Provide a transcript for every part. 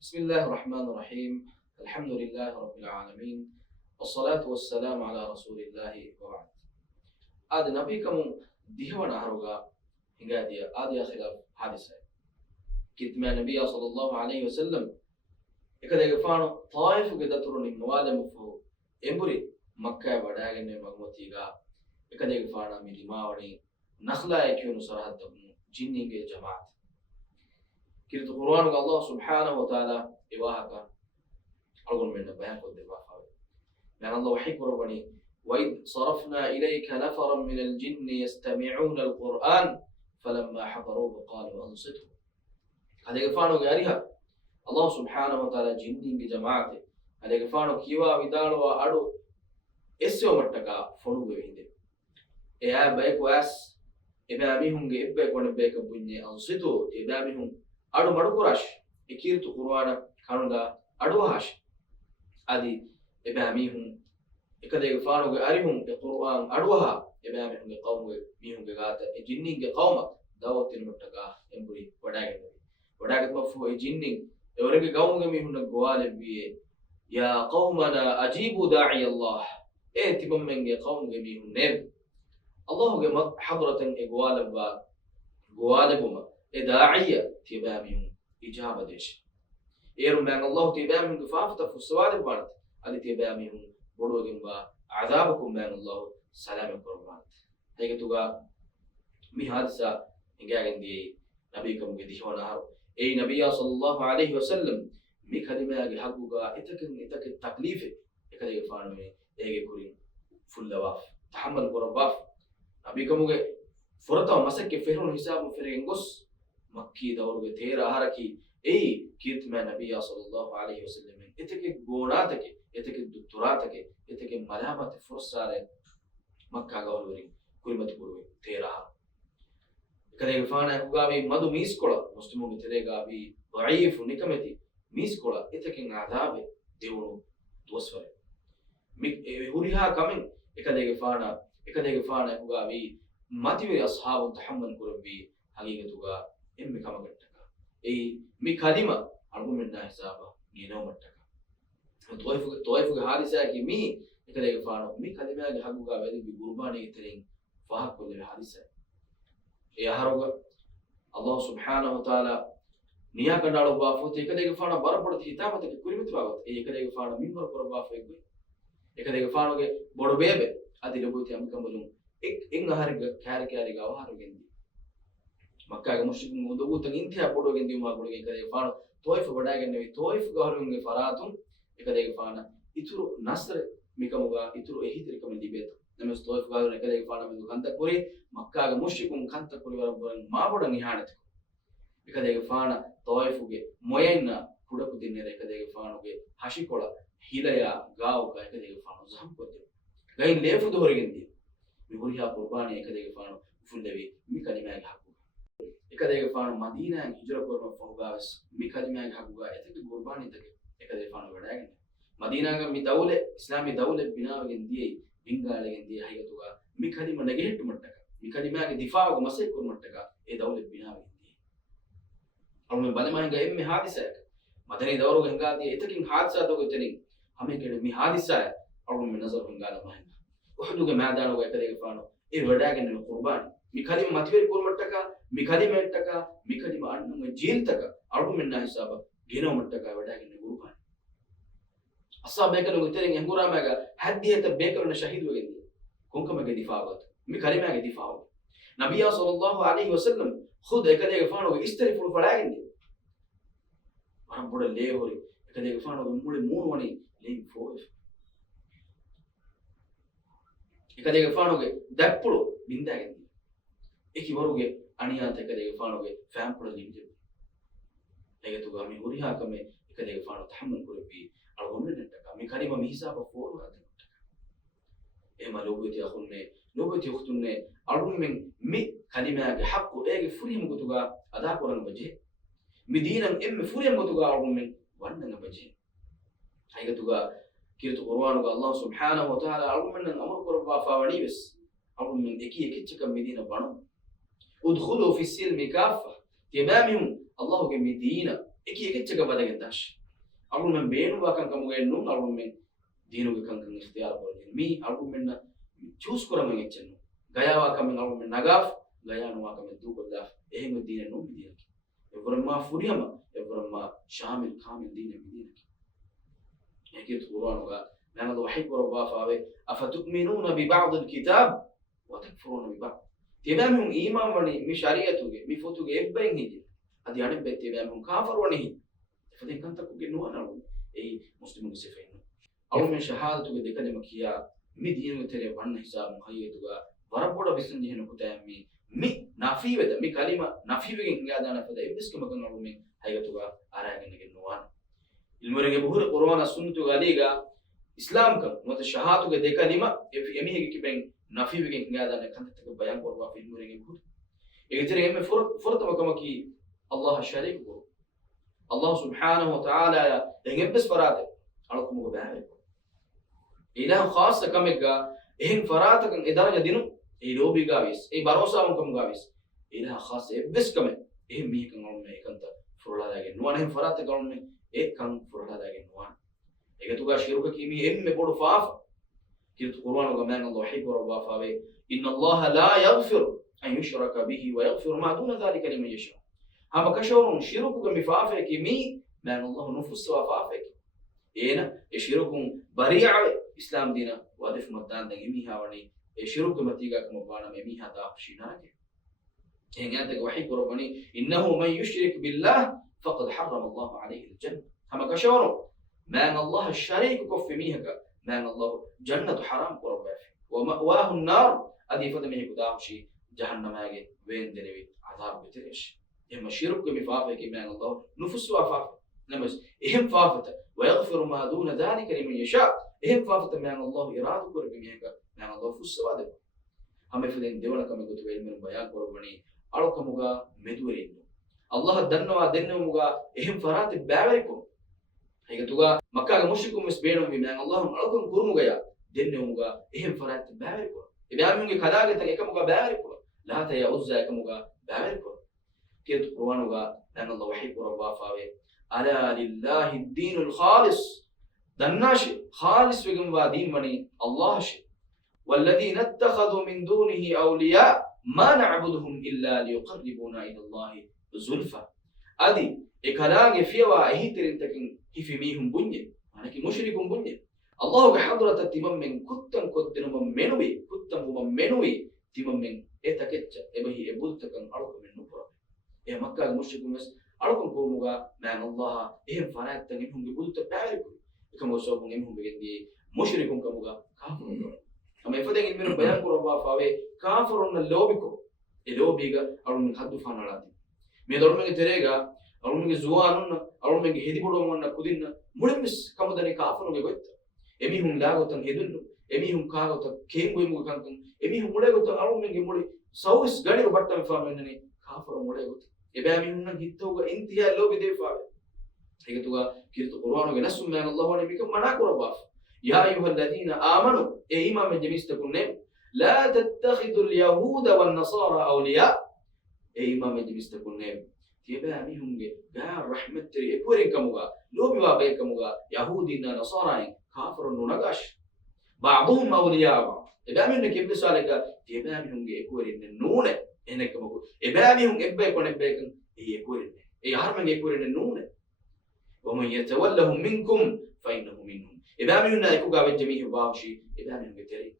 بسم الله الرحمن الرحيم. الحمد لله رب العالمين والصلاة والسلام على رسول الله وبعد. آد نبيكم ديهونا هروغا هنگاديا آديا خلاف حادثة كتما نبي صلى الله عليه وسلم إكذا يفانو طائف قدترون موالم فهو إمبري مكة وداغن مغمتيغا إكذا يفانا مدماوني نخلا يكيون صراحة جنين جماعة كيرت القرآن الله سبحانه وتعالى إواهك أقول من بيان قد الوافا لأن الله وحيك ربني وإذ صرفنا إليك نفرا من الجن يستمعون القرآن فلما حضروه قالوا أنصتوا هذا يفانو غاريها الله سبحانه وتعالى جنين بجماعته هذا يفانو كيوا ودالو أدو إسيو متكا فنو بيهنده إيا بيك واس إباميهم إبك ونبيك بني أنصتوا إباميهم أدو مدكراش إكيرت القرآن كانوا أدو هاش أدي إباميهم إكذا يفانو غاريهم القرآن أدوها إباميهم قوم ميهم غاتا جنين قوم دعوت المتكا إمبري وداعت مفهوم جنين يوريك قوم ميهم غوالب بيه يا قومنا أجيبوا داعي الله إيه تبمن قوم ميهم نب الله حضرة غوالبما داعية تباميهم إجابة ديش إيرم بأن الله تباميهم فافتة في السواد بارد أدي تباميهم بروغن با عذابكم بأن الله سلام قربان هيك توغا مي حادثة إنجاغن دي نبيكم قديش ونهار أي نبي صلى الله عليه وسلم مي كلمة حقوقا إتك تكليفة إكذا يفعل من إيجي كورين فل واف تحمل قرباف نبيكم فرطة مسك فهرون حساب فرينغوس مكي دورو تيرا هركي أي كيرت ما نبي صلى الله عليه وسلم إتك غوناتك إتك دكتوراتك إتك ملامة فرصة مكة غوروري كل ما تقولوا تيرا كذا يفعل أكوغابي مدو ميسكولا مسلمون تريغابي ضعيف ونكمتي ميسكولا إتك عذاب ديونو توسفر هوريها كمين إكذا يفعل أكوغابي ماتيوري أصحاب تحمل قربي حقيقة إمي كما قلتك أي مي كلمة أرجو منا حسابا جينو متك تويفك حادثة كي مي إكذا يفعل مي كلمة حقوقا بدي بقرباني ترين فهك كل حادثة يا هروغا الله سبحانه وتعالى نيا كندالو بافوت إكذا يفعل بربرت هتامتك كلمة باغت إكذا يفعل مين بربر بافوك إكذا يفعل بڑو بيبه أدي لبوتي أم كملون إن هارج كاري غاو هارجندي مكة مشرك مودو تنينتي أبودو جندي ما بودو كده فانا تويف بداعندي تويف غارونج فراتون كده فانا إترو نصر ميكاموغا إترو إهيتري كمان ديبيت نمس تويف غارون كده فانا من كانتا كوري مكة مشرك كانتا كوري وربنا ما بودو نيهانت كده فانا تويفوجي موينا كودا كودينيري كده فانوجي هاشيكولا هيلايا غاو كده فانو زهم كودي غاين ليفو دوريجندي بيقولها قرباني كده يفانو فلبي ميكاليماغ حقوق كده يفانو مدينة هجرة قرب فوقاس ميكاليماغ حقوق إتك قرباني تك كده يفانو بداعن مدينة مي دولة إسلامي دولة بناء جندي بينغال جندي هاي توغا ميكاليما نجهت مرتك ميكاليماغ دفاع ومسك كور مرتك إيه دولة بناء جندي أرمي بعد ما هنگا إمي حادثة مدني دورو هنگا دي إتك حادثة توغا تنين همين كده مي حادثة أرمي من نظر هنگا لما هنگا وحدوك مادانو كده يفانو إيه بداعن القربان ميكاليم ماتير كور مرتك ميكاليم مرتك ميكاليم أنو جيل تك أرجو منا حسابا جينو مرتك بداعن القربان أصلا بيكرو قتلين يهورا ماجا هديه تبيكرو نشهيد وجدي كونك ماجا دفاعات ميكاليم ماجا دفاع نبي صلى الله عليه وسلم خد كده يفانو يستري فلو بداعن دي ورم بودا ليه هوري كده يفانو مولي مونوني لين فوف كده يفانوge دبلو بينداغندي اكي وروge انيات كده يفانوge فامبل لينجي هيغتو غامي هوريها كمي كده يفانو تحمل كربي ارغمن نتك مي كريما مي حساب فور هاتك اما لوبتي اخونني لوبتي اختونني ارغمن مي كلمه حق ايغ فريم غتوغا ادا قران بجي مدينه ام فريم غتوغا ارغمن وانن بجي هيغتوغا كيرت قرآن الله سبحانه وتعالى أقول من أمر قربا فاوني بس أقول من إكية كتشك مدينة بانو ادخلوا في السلم كافة تمامهم الله كمدينة ekechega badage dash alun men beenu wakan kamuge nun alun men deenuge kankan ikhtiyar korgen mi alun men choose koramen echennu gaya wakan men alun men nagaf gaya nu wakan men du godaf ehme deene nu midina evrama furiyama evrama shamil kamil deene midina ekit qur'anuga nanadu wahi korwa faave afatu'minuna bi ba'd al-kitab wa takfuruna bi ba'd tebamum iman wani mi shariatuge mi fotuge ebben hiji adi anibbe tebamum kafir wani fadin kanta kuge nuanalu ei muslimun sifayna aw min shahadatuge de kalima kiya mi diinu tere wanna hisab hayyetuga waraboda bisun jehnu kutayami mi nafiveda mi kalima nafivegen ngada fada ebiskama kan alu min hayyatuga aragen ge nuan ilmurege buhur qur'ana sunnatu galiga islam ka mota shahadatuge de kalima emihege kiben nafivegen ngada kanta ke bayan korwa ilmurege buhur egitere emme furtama kamaki Allah sharik ko Allah subhanahu wa ta'ala engebes farate alkum go baare ilah khas kamega ehin farate kan idaraja dinu e lobi gavis e barosa on kam gavis ilah khas ebes kame ehin mi kan on me kanta furla dage nuan ehin farate kan me e kan furla dage nuan egetuga shiruka kimi emme bodu faaf kitu qur'an go man Allah hibbu rabba faave inna Allah la yaghfir an yushraka bihi wa yaghfir ma duna dhalika liman yasha hama kashawun shiruku ga mifafe kimi man Allah nufus wa fafe ena e shirukun bari'a islam dina wadif madan da imi hawani e shiruku matiga kuma bana me mi hada shinake engate ga wahi korobani innahu man yushrik billah faqad harrama Allah alayhi al-jannah hama kashawun man Allah ash-sharik kuf mihaka man Allah jannatu haram korbafi wa ma'wahu an-nar adi fadamihi kudashi jahannamage wendenevi azab bitirish اما شرك بفافه كمان الله نفس وفافه نمس اهم فافته ويغفر ما دون ذلك لمن يشاء اهم فافته من الله اراده كر بميهك من الله فس واده هم فدين ديونا كما قلت من بيان قربني الو كمغا مدورين الله دنوا دنومغا اهم فرات باوريكو هيغتوغا مكه مشركون مس بينهم من الله الكم كرمغا دنومغا اهم فرات باوريكو ابيامغا كداغه تكمغا باوريكو لا تيا عزا كمغا باوريكو كيت قرآنوغا لأن الله وحيد وربا فاوي ألا لله الدين الخالص دناش خالص وجم دين مني الله شيء والذين اتخذوا من دونه أولياء ما نعبدهم إلا ليقربونا إلى الله زلفى أدي إكلاج فيها هيترين تكن هفميهم بني أنا كي مشركون بني الله بحضرة تمام من كتم من منوي كتم من منوي تمام من إتكتش إبهي إبولتكن أرض من نبرة يا مكة المشركون بس أركم كوموجا من الله إهم فرات تنهم بيقولوا تباركوا كم وصابون إنهم بيجندي مشركون كموجا كافرون أما يفدين إن من بيان كربا فاوي كافرون اللوبيجا أرون من خدوا فانراتي ميدورم من تريجا أرون من زوانون أرون من هدي بدو من كودين مولمس كمودني كافرون بيجوت أميهم لاغو تن هدون أميهم كاغو تن كيم بيمو كانتن أميهم مولعو تن أرون من مولي سويس غادي روبرتا فامنني كافرون مولعو إبامهم هيتوغا انتهاء لو بدي فاعل هيكتوغا كيرت القرآن ونسم من الله ونبيكم مناكر باف يا أيها الذين آمنوا إمام الجميس تكون لا تتخذوا اليهود والنصارى أولياء إمام الجميس تكون تبامهم جار رحمة تري إكورين كموغا لو ببابي كموغا يهودنا نصارى كافر ننقاش بعضهم أولياء بعض إبامهم كيف سالك تبامهم إكورين النونة إنك مقول إبامهم إبايكون إبايكون يكورن يهرمن يكورن النون ومن يتولهم منكم فإنه منهم إبامهم نايكو قاب الجميع بابشي إبامهم بتري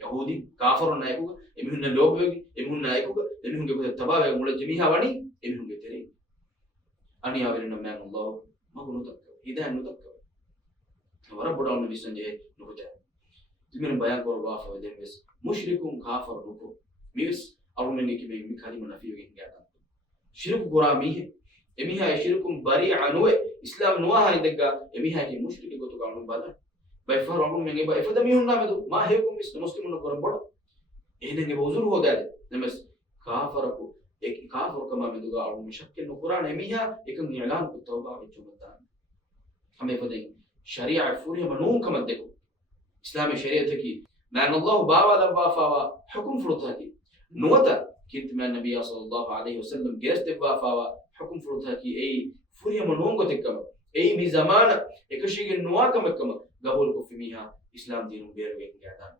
يهودي كافر نايكو إمهم نلوبيو إمهم نايكو إمهم قبل التبابة مول الجميع واني إمهم بتري أني أبرنا من الله ما هو نتذكر إذا نتذكر ورب العالمين بيسنجه نبتة تمن بيان قربا فودين بس مشركون كافر نكو ميس أرمني كبي مكاني منافيه كيانا شرك غراميه إميها شركم بريء عنوه إسلام نواه يدقى إميها كي مشرك يقولوا كانوا بدر بيفر أرمن يبا إفدا ميهم نامدو ما هيكم مسلمون نقرن بڑا إهنا نبوزور هو ده نمس كافركو إك كافر كما مدوغا أرمن شكل نقران إميها إكم إعلان بالتوبة بالجمدان هم يفدين شريعة فوريا منون كما دكو إسلام شريعة كي مع الله بابا دبا فاوا حكم فرطها كي نوتا كنت مع النبي صلى الله عليه وسلم جرست بافاوا حكم فرطها كي أي فريم نونغو تكما اي مي زمان اكشيغ نواكم كما قبول كو في ميها اسلام دين بيرغين قاعدان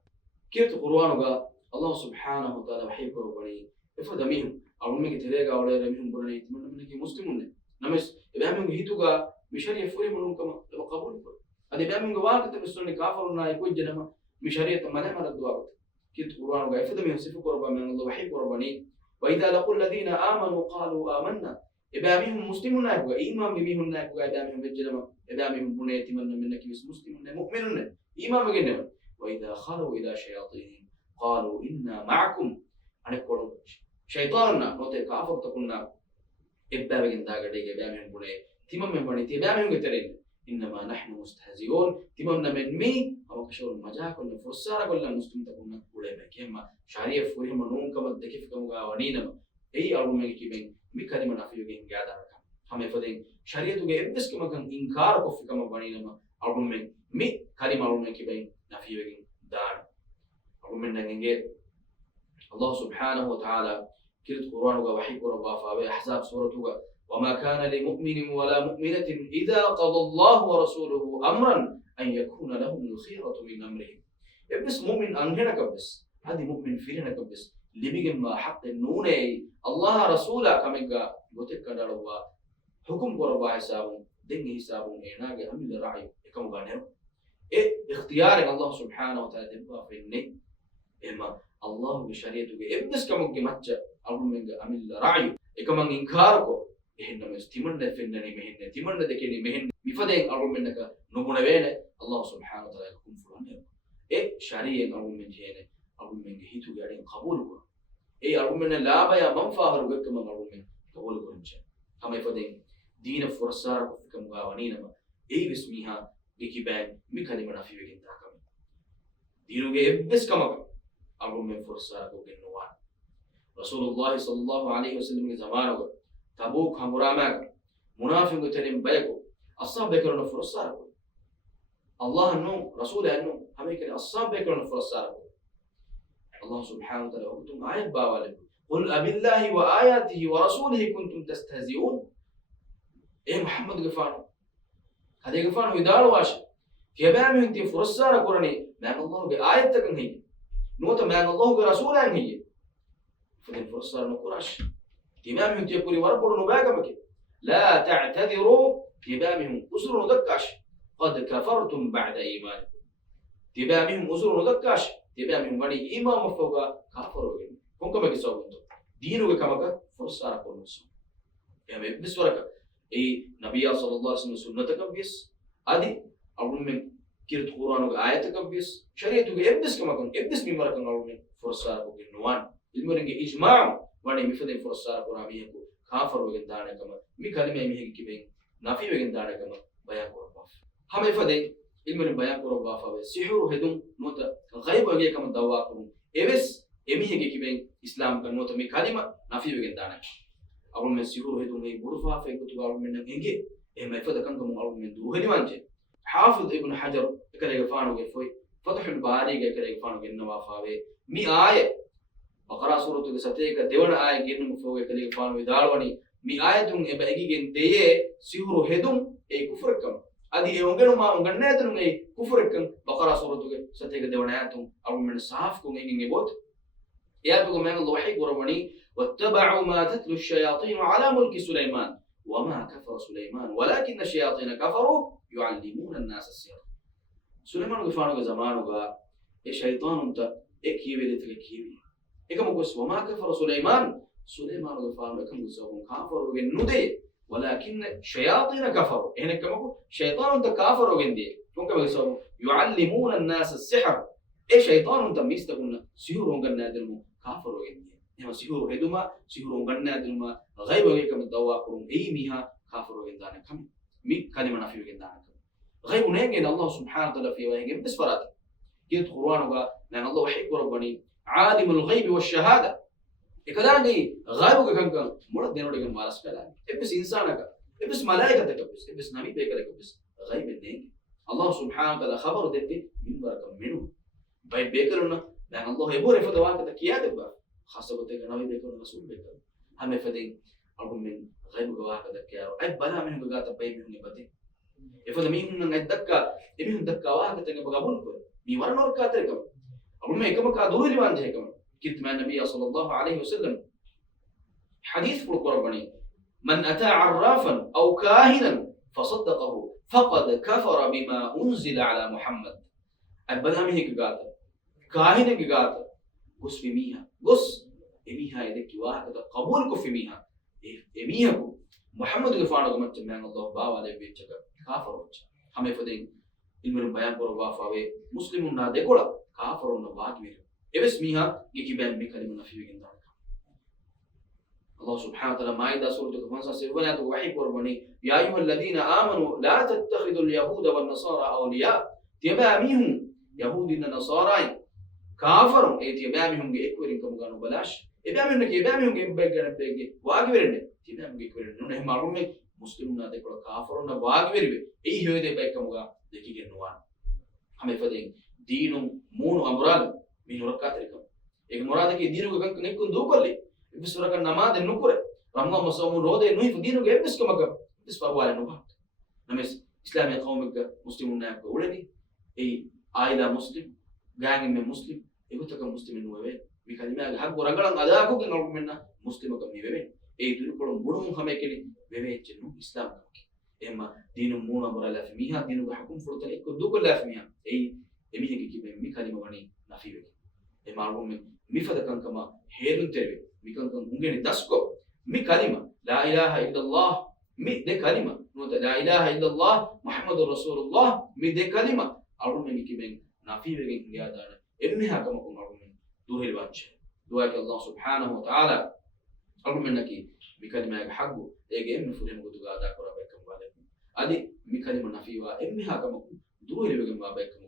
كيرت قرانوغا الله سبحانه وتعالى وحي كربني افدميهم أولمك تلاقى ولا رميهم برني تمنى منك مسلمون نمس إبراهيم هيتوغا مشاريع فريم نونكما لما قبول كو هذا إبراهيم واقع تمسوني كافرنا يكون جنما مشاريع تمنى من الدعاء كيرت قرانوغا افدميهم سيف كربا من الله وحي كربني وإذا لقوا الذين آمنوا قالوا آمنا إبراهيم مسلمون نايكوا إيمان بميهم نايكوا إبراهيم بجنما إبراهيم بني تمنى منك مسلمون مؤمنون إيمان بجنما وإذا خلوا إلى شياطينهم قالوا إنا معكم أنا كورو شيطاننا نوتي كافر تكوننا إبراهيم داغدي إبراهيم بني تمام بني إبراهيم قترين إنما نحن مستهزئون تمامنا من مي أو كشور مجاك ولا فرصة ولا مسلم تكوننا ولا بكيما شارية فوري منون كم تكيف كم غوانينا أي أربعة كيبين مكاني من أفيو كين قاعدة هم يفدين شارية توجه إبس كم كان إنكار كوفي كم غوانينا ما أربعة مي كاري أربعة كيبين نفيو كين دار أربعة نعينجي الله سبحانه وتعالى كرت قرآن ووحي قربا فاوي أحزاب سورة وما كان لمؤمن ولا مؤمنة إذا قضى الله ورسوله أمرا أن يكون لهم الخيرة من أمرهم بس مؤمن أنهنا كبس هذه مؤمن فينا كبس لبيجن ما حق النوني الله رسوله كمجا يتكلم حكم قربا حسابهم دين حسابهم إناجي أميل الرعي كم غنيم اختيار الله سبحانه وتعالى تبقى في النيل إما الله بشريعته إبنس كم جمعت أقول من أميل الرعي كم إنكاره إهنا مستمرنا في النني مهنا تمرنا دكني مهنا بفدين أقول منك نبون بينه الله سبحانه وتعالى يكون فلان شريعة أقول من جهنه أقول من جهته يعني قبول كره أقول من لا بيا منفعه رجع كم أقول من قبول كره جه هم يفدين دين فرصار كم قوانين ما بسميها بكيبان مكاني منافي بكين تاكم دينه بس كم أقول من فرصار كوكين نوان رسول الله صلى الله عليه وسلم زمانه تبوك همرامك منافق ترين بيكو الصحاب بيكرون فرصار الله النوم رسول النوم هم يكن الصحاب بيكرون فرصار الله سبحانه وتعالى وقتم آيات باوالب قل أبالله وآياته ورسوله كنتم تستهزئون محمد غفانو هذه غفانو يدار واش كيبام ينتي فرصار قرني مان الله بآيات تكن هي نوت مان الله برسول هي فدين فرصار نقراش كيبام ينتي كوري وربو نباغا مكي لا تعتذروا كيبامهم أسر ندكاش قد كفرتم بعد إيمانكم كيبامهم أسر ندكاش كيبامهم بني إيمان مفوقا كافروا كونكم كيسوبنتو دينو كماكا فرصار قرنسو يعني بسورك نبي صلى الله عليه وسلم سنة كبيس أدي أقول من كيرت قرآن وآية كبيس شريعة إبدس كما كن إبدس ميمرا كن أقول من فرصار وكنوان المرنج إجماع وانا مفدين فرصار قرآن ميهكو كافر وجن دارنا كما مكلمة ميهك كبين نافي وجن دارنا كما بيان قرآن هم مفدين المرنج بيان قرآن فاوي سحر هدوم نوتا غيب وجه كما دوا كم إبس ميهك كبين إسلام كن نوتا مكلمة نافي وجن دارنا أقول من سحر هدوم هي برفا في كتب أقول من نجنجي ما يفدا كان كم أقول من دوهني مانجي حافظ ابن حجر كده يفانو كيفوي فتح الباري كده يفانو كنا وافاوي مي آية بقرة سورة كساتيك ديوانا آية جن مفوي كده يفانو يداروني مي آية تون إبهيجي جن ديه سحر هدوم كفر كم أدي أونجنو ما أونجنة تون كفر كم بقرة سورة كساتيك ديوانا آية تون أقول من صحاف كون إنجي بوت يا تقول من الله وحي قرباني واتبعوا ما تتلو الشياطين على ملك سليمان وما كفر سليمان ولكن الشياطين كفروا يعلمون الناس السحر سليمان غفانو زمانو الشيطان انت كيبي لتكيبي كما قلت وما كفر سليمان غفانو كم غسوم كفروا جنودي ولكن الشياطين كفروا هنا كما قلت شيطان انت كفروا جندي كما غسوم يعلمون الناس السحر شيطان انت ميستقون سحر غنادرمو كفروا جندي يا سحر هدوما سحر غنادرما غيب كم دواكم ميها كفروا جندانا كم مي كلمة نفي جندانا غيب نيجي الله سبحانه وتعالى في وجهه بس فرات كيت قرآن لأن الله وحي ربني عالم الغيب والشهادة إكلاني غيب كان مرد دينه لكن مارس كلام بس إنسانك بس ملائكة بس نبي بيكلك بس غيب نيجي الله سبحانه وتعالى خبر دتي من بركة منه باي بيكلنا لأن الله يبور فدواك تكياد بقى خاصة بتك نبي بيكلنا رسول بيكلنا هم فدين أقول من غيب جواه كدكيا أي بلا منهم بقى تبين منهم يبتي إفضل مين من الدكا إمين دكا واحد تيجي بقابل كل ميوان نور كاتر كم أقول ما يكمل كادوه اللي بانجه كم كنت مع النبي صلى الله عليه وسلم حديث في القرآن من أتى عرافا أو كاهنا فصدقه فقد كفر بما أنزل على محمد البلا منه كجاتا كاهن كجاتا قص في ميها قص إميها يدك واحد قبولك في ميها إميها محمد غفانا قمت من الله باوا عليه بيتشك كافر وجه هم يفدين المن بيان برو وافاوي مسلمون نا ديكولا كافرون نبات مير إبس ميها يكي بين بكلمة في بيجن الله سبحانه وتعالى مائدة سورة كفانسا سيروانا توحي قرباني يا أيها الذين آمنوا لا تتخذوا اليهود والنصارى أولياء تباميهم يهود النصارى كافر أي تباميهم بإكورين كمغانو بلاش إباميهم بيجن بيجي واجبرني تباميهم بإكورين نونه معلومة مسلمون ديكولا كافرون واجبربي أي هو ده بيكمغا دكي جنوان هم يفدين دينو مونو أمراد من ركعتكم إيه مراد كي دينو كان كنكون دوكلي بسورة النماذج نقرأ رمضان مسلمون روده نوي فدينو جاي بس كم كم بس بروالة نوبات نمس إسلامي قومك مسلمون ناقة ولدي أي عائلة مسلم جانب من مسلم يقول تكم مسلم نوبة بكلمة حق ورجلا أداكو كنقول منا مسلم كم نوبة أي دول كلهم بدون خمسة كلي نوبة جنو إسلام إما دينو مونا برا في ميها دينو حكم فرطان إكو دوكل في ميها أي إميه كي بمكاني مغني نافيه إما معلوم مفدا كان كما هيرون تربي ميكان كان ممكن داسكو مي كلمة لا إله إلا الله مي ده كلمة نوتا لا إله إلا الله محمد رسول الله مي ده كلمة أروم مي كي بين نافيه بين يا دارا إمها كما كون أروم دوه الوانش دعاء الله سبحانه وتعالى أروم منكي بكلمة حقه إيه إم فلان قد قاعد أقرأ بكم بعدين أدي مي كلمة نافيه وإمها كما كون دوه اللي بيجمع بكم